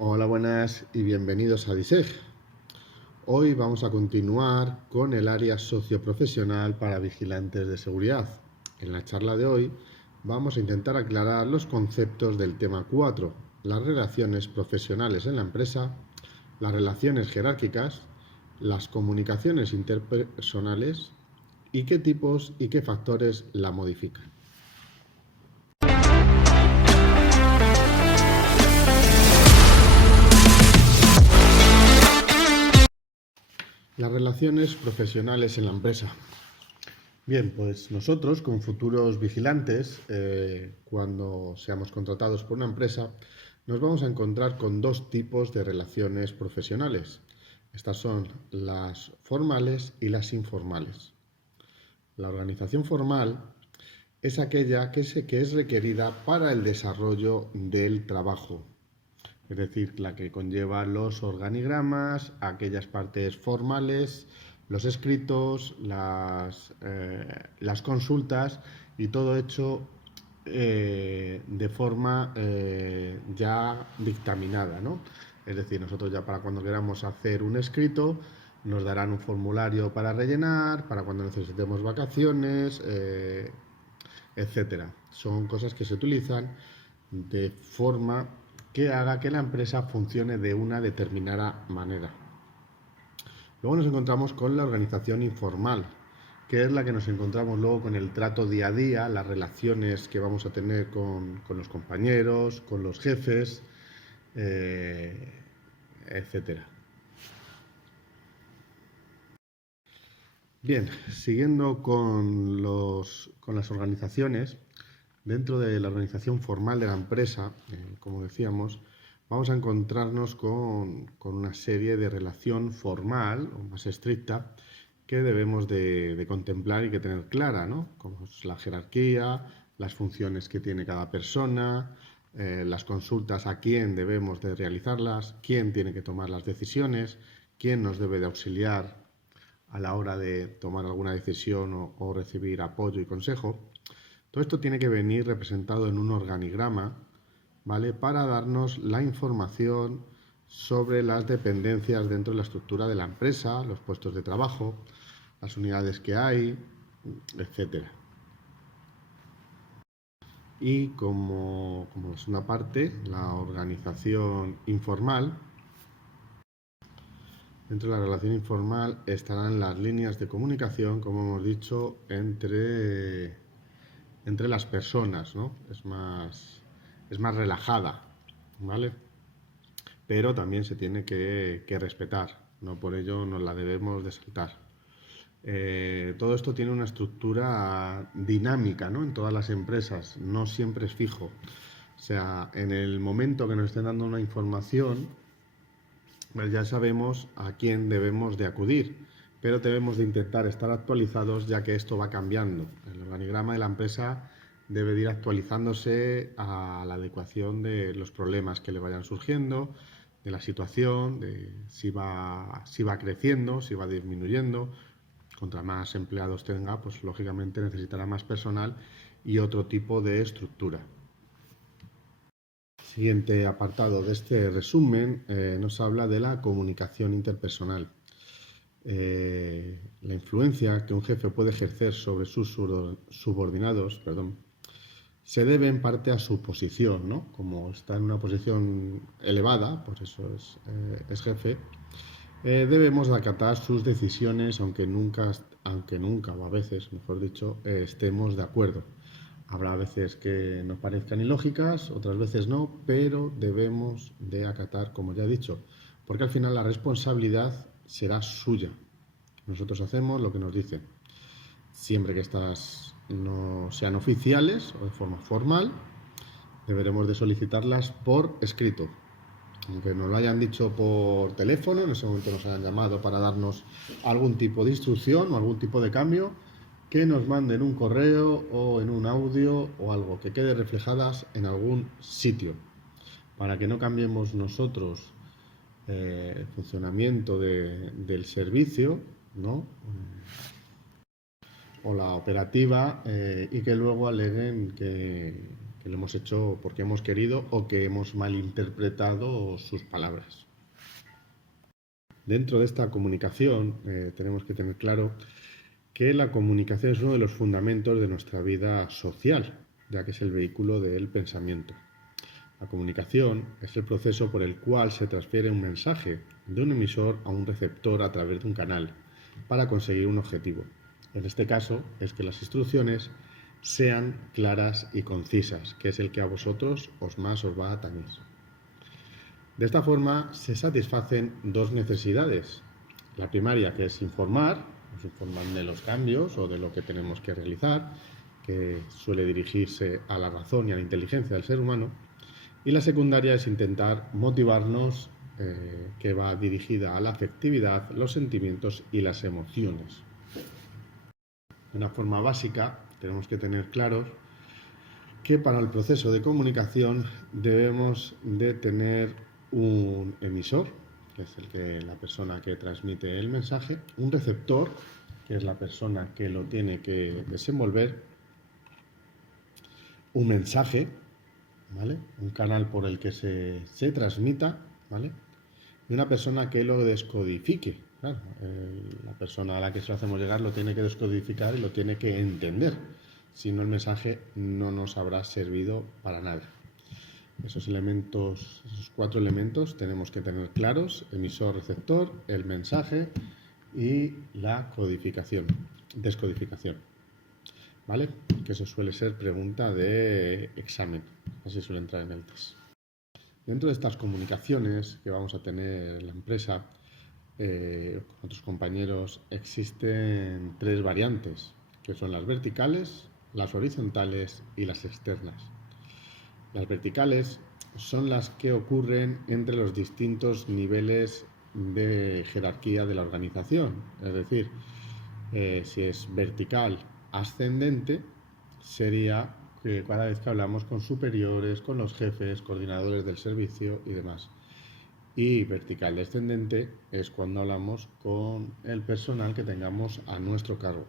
Hola, buenas y bienvenidos a DISEG. Hoy vamos a continuar con el área socioprofesional para vigilantes de seguridad. En la charla de hoy vamos a intentar aclarar los conceptos del tema 4, las relaciones profesionales en la empresa, las relaciones jerárquicas, las comunicaciones interpersonales y qué tipos y qué factores la modifican. Las relaciones profesionales en la empresa. Bien, pues nosotros, como futuros vigilantes, cuando seamos contratados por una empresa, nos vamos a encontrar con dos tipos de relaciones profesionales. Estas son las formales y las informales. La organización formal es aquella que es requerida para el desarrollo del trabajo, es decir, la que conlleva los organigramas, aquellas partes formales, los escritos, las consultas y todo hecho de forma ya dictaminada, ¿no? Es decir, nosotros ya para cuando queramos hacer un escrito nos darán un formulario para rellenar, para cuando necesitemos vacaciones, etcétera. Son cosas que se utilizan de forma que haga que la empresa funcione de una determinada manera. Luego nos encontramos con la organización informal, que es la que nos encontramos luego con el trato día a día, las relaciones que vamos a tener con los compañeros, con los jefes, etcétera. Bien, siguiendo con las organizaciones, dentro de la organización formal de la empresa, como decíamos, vamos a encontrarnos con una serie de relación formal o más estricta que debemos de contemplar y que tener clara, ¿no? Como es la jerarquía, las funciones que tiene cada persona, las consultas a quién debemos de realizarlas, quién tiene que tomar las decisiones, quién nos debe de auxiliar a la hora de tomar alguna decisión o recibir apoyo y consejo. Todo esto tiene que venir representado en un organigrama, ¿vale? Para darnos la información sobre las dependencias dentro de la estructura de la empresa, los puestos de trabajo, las unidades que hay, etcétera. Y como es una parte, la organización informal. Dentro de la relación informal estarán las líneas de comunicación, como hemos dicho, entre las personas, ¿no? Es más relajada, ¿vale? Pero también se tiene que respetar, no por ello nos la debemos de saltar. Todo esto tiene una estructura dinámica, ¿no? En todas las empresas, no siempre es fijo. O sea, en el momento que nos estén dando una información, pues ya sabemos a quién debemos de acudir, pero debemos de intentar estar actualizados ya que esto va cambiando. El organigrama de la empresa debe de ir actualizándose a la adecuación de los problemas que le vayan surgiendo, de la situación, de si va creciendo, si va disminuyendo. Contra más empleados tenga, pues lógicamente necesitará más personal y otro tipo de estructura. Siguiente apartado de este resumen nos habla de la comunicación interpersonal. La influencia que un jefe puede ejercer sobre sus subordinados, se debe en parte a su posición, ¿no? Como está en una posición elevada, por eso es jefe, debemos de acatar sus decisiones, aunque nunca, o a veces, mejor dicho, estemos de acuerdo. Habrá veces que nos parezcan ilógicas, otras veces no, pero debemos de acatar, como ya he dicho, porque al final la responsabilidad será suya. Nosotros hacemos lo que nos dicen. Siempre que estas no sean oficiales o de forma formal, deberemos de solicitarlas por escrito. Aunque nos lo hayan dicho por teléfono, en ese momento nos hayan llamado para darnos algún tipo de instrucción o algún tipo de cambio, que nos manden un correo o en un audio o algo que quede reflejadas en algún sitio, para que no cambiemos nosotros el funcionamiento del servicio, ¿no? O la operativa y que luego aleguen que que lo hemos hecho porque hemos querido o que hemos malinterpretado sus palabras. Dentro de esta comunicación tenemos que tener claro que la comunicación es uno de los fundamentos de nuestra vida social, ya que es el vehículo del pensamiento. La comunicación es el proceso por el cual se transfiere un mensaje de un emisor a un receptor a través de un canal para conseguir un objetivo. En este caso es que las instrucciones sean claras y concisas, que es el que a vosotros más os va a atañir. De esta forma se satisfacen dos necesidades. La primaria, que es informar, nos informan de los cambios o de lo que tenemos que realizar, que suele dirigirse a la razón y a la inteligencia del ser humano. Y la secundaria es intentar motivarnos, que va dirigida a la afectividad, los sentimientos y las emociones. De una forma básica, tenemos que tener claros que para el proceso de comunicación debemos de tener un emisor, que es la persona que transmite el mensaje, un receptor, que es la persona que lo tiene que desenvolver, un mensaje, ¿vale? Un canal por el que se transmita, ¿vale? Y una persona que lo descodifique. Claro, la persona a la que se lo hacemos llegar lo tiene que descodificar y lo tiene que entender. Si no, el mensaje no nos habrá servido para nada. Esos cuatro elementos tenemos que tener claros: emisor, receptor, el mensaje y la descodificación. ¿Vale? Que eso suele ser pregunta de examen, así suele entrar en el test. Dentro de estas comunicaciones que vamos a tener en la empresa, con otros compañeros, existen tres variantes, que son las verticales, las horizontales y las externas. Las verticales son las que ocurren entre los distintos niveles de jerarquía de la organización. Es decir, si es vertical ascendente, sería que cada vez que hablamos con superiores, con los jefes, coordinadores del servicio y demás. Y vertical descendente es cuando hablamos con el personal que tengamos a nuestro cargo.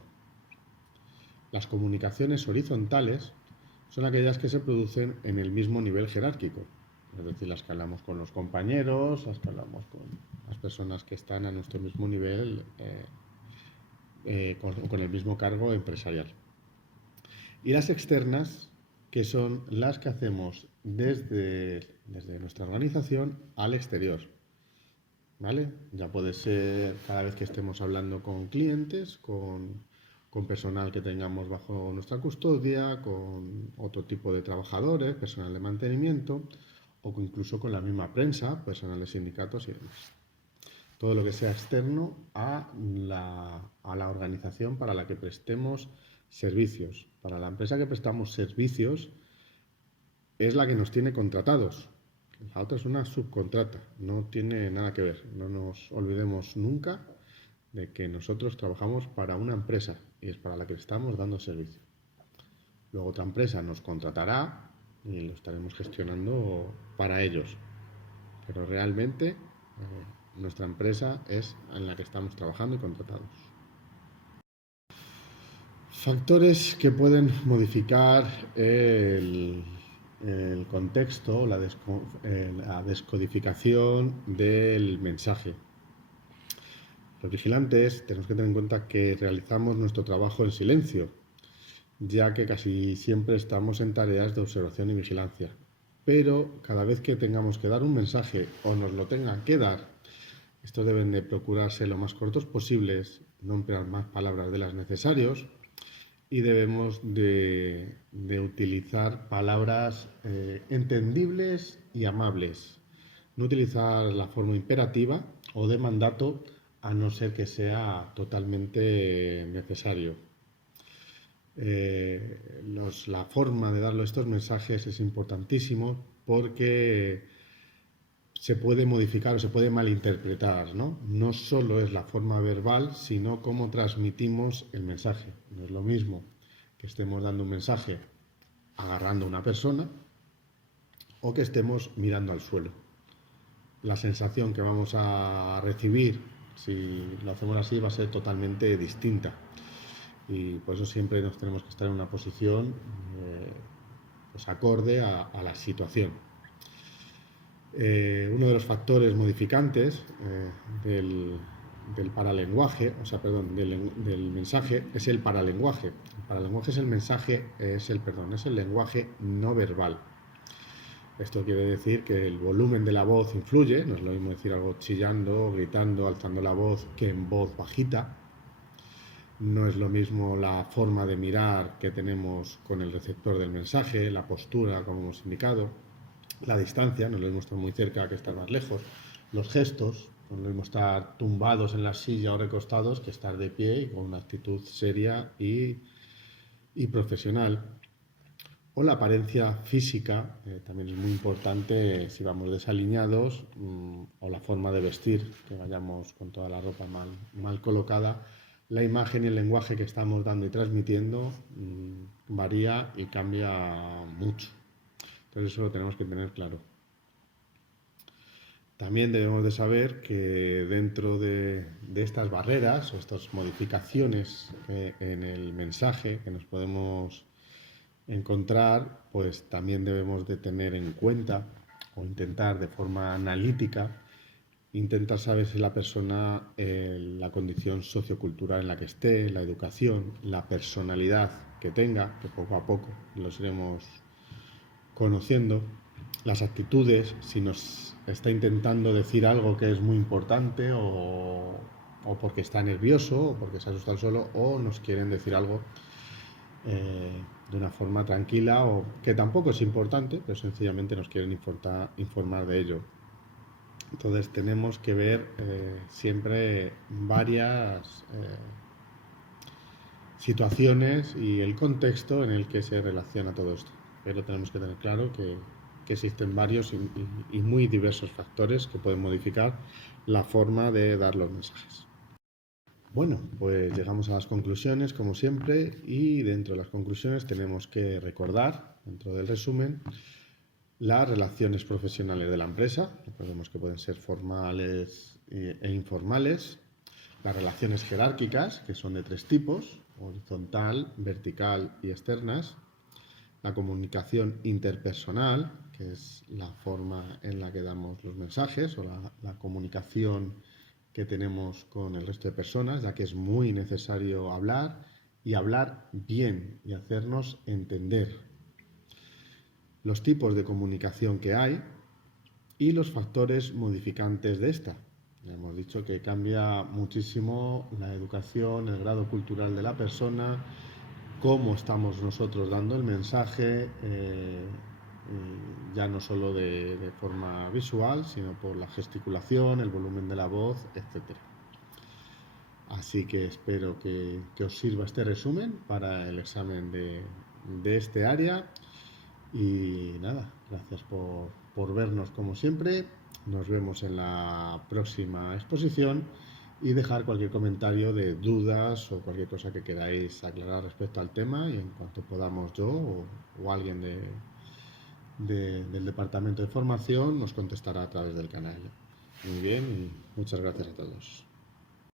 Las comunicaciones horizontales son aquellas que se producen en el mismo nivel jerárquico, es decir, las que hablamos con los compañeros, las que hablamos con las personas que están a nuestro mismo nivel, con el mismo cargo empresarial. Y las externas, que son las que hacemos desde nuestra organización al exterior, ¿vale? Ya puede ser cada vez que estemos hablando con clientes, con personal que tengamos bajo nuestra custodia, con otro tipo de trabajadores, personal de mantenimiento, o incluso con la misma prensa, personal de sindicatos y demás. Todo lo que sea externo a la organización para la que prestemos servicios. Para la empresa que prestamos servicios es la que nos tiene contratados. La otra es una subcontrata, no tiene nada que ver. No nos olvidemos nunca de que nosotros trabajamos para una empresa y es para la que estamos dando servicio. Luego otra empresa nos contratará y lo estaremos gestionando para ellos. Pero realmente nuestra empresa es en la que estamos trabajando y contratados. Factores que pueden modificar el contexto, la descodificación del mensaje. Los vigilantes tenemos que tener en cuenta que realizamos nuestro trabajo en silencio, ya que casi siempre estamos en tareas de observación y vigilancia. Pero cada vez que tengamos que dar un mensaje o nos lo tengan que dar, estos deben de procurarse lo más cortos posibles, no emplear más palabras de las necesarias y debemos de utilizar palabras entendibles y amables. No utilizar la forma imperativa o de mandato a no ser que sea totalmente necesario. La forma de darle estos mensajes es importantísimo porque se puede modificar o se puede malinterpretar, ¿no? No solo es la forma verbal, sino cómo transmitimos el mensaje. No es lo mismo que estemos dando un mensaje agarrando a una persona o que estemos mirando al suelo. La sensación que vamos a recibir si lo hacemos así va a ser totalmente distinta. Y por eso siempre nos tenemos que estar en una posición pues acorde a la situación. Uno de los factores modificantes del paralenguaje, o sea, perdón, del mensaje es el paralenguaje. El paralenguaje es el mensaje, es el lenguaje no verbal. Esto quiere decir que el volumen de la voz influye, no es lo mismo decir algo chillando, gritando, alzando la voz que en voz bajita. No es lo mismo la forma de mirar que tenemos con el receptor del mensaje, la postura, como hemos indicado, la distancia, no es lo mismo estar muy cerca que estar más lejos, los gestos, no es lo mismo estar tumbados en la silla o recostados que estar de pie y con una actitud seria y profesional. O la apariencia física, también es muy importante si vamos desalineados, o la forma de vestir, que vayamos con toda la ropa mal colocada. La imagen y el lenguaje que estamos dando y transmitiendo varía y cambia mucho. Entonces eso lo tenemos que tener claro. También debemos de saber que dentro de estas barreras o estas modificaciones en el mensaje que nos podemos encontrar, pues también debemos de tener en cuenta o intentar de forma analítica, intentar saber si la persona, la condición sociocultural en la que esté, la educación, la personalidad que tenga, que poco a poco los iremos conociendo, las actitudes, si nos está intentando decir algo que es muy importante o porque está nervioso o porque se asusta solo o nos quieren decir algo de una forma tranquila o que tampoco es importante, pero sencillamente nos quieren informar de ello. Entonces tenemos que ver siempre varias situaciones y el contexto en el que se relaciona todo esto. Pero tenemos que tener claro que existen varios y muy diversos factores que pueden modificar la forma de dar los mensajes. Bueno, pues llegamos a las conclusiones, como siempre, y dentro de las conclusiones tenemos que recordar, dentro del resumen, las relaciones profesionales de la empresa. Recordemos que pueden ser formales e informales. Las relaciones jerárquicas, que son de 3 tipos: horizontal, vertical y externas. La comunicación interpersonal, que es la forma en la que damos los mensajes o la comunicación que tenemos con el resto de personas, ya que es muy necesario hablar y hablar bien y hacernos entender. Los tipos de comunicación que hay y los factores modificantes de esta. Ya hemos dicho que cambia muchísimo la educación, el grado cultural de la persona, cómo estamos nosotros dando el mensaje, ya no solo de forma visual, sino por la gesticulación, el volumen de la voz, etc. Así que espero que os sirva este resumen para el examen de este área. Y nada, gracias por vernos como siempre. Nos vemos en la próxima exposición y dejar cualquier comentario de dudas o cualquier cosa que queráis aclarar respecto al tema, y en cuanto podamos yo o alguien del departamento de formación nos contestará a través del canal. Muy bien, y muchas gracias a todos.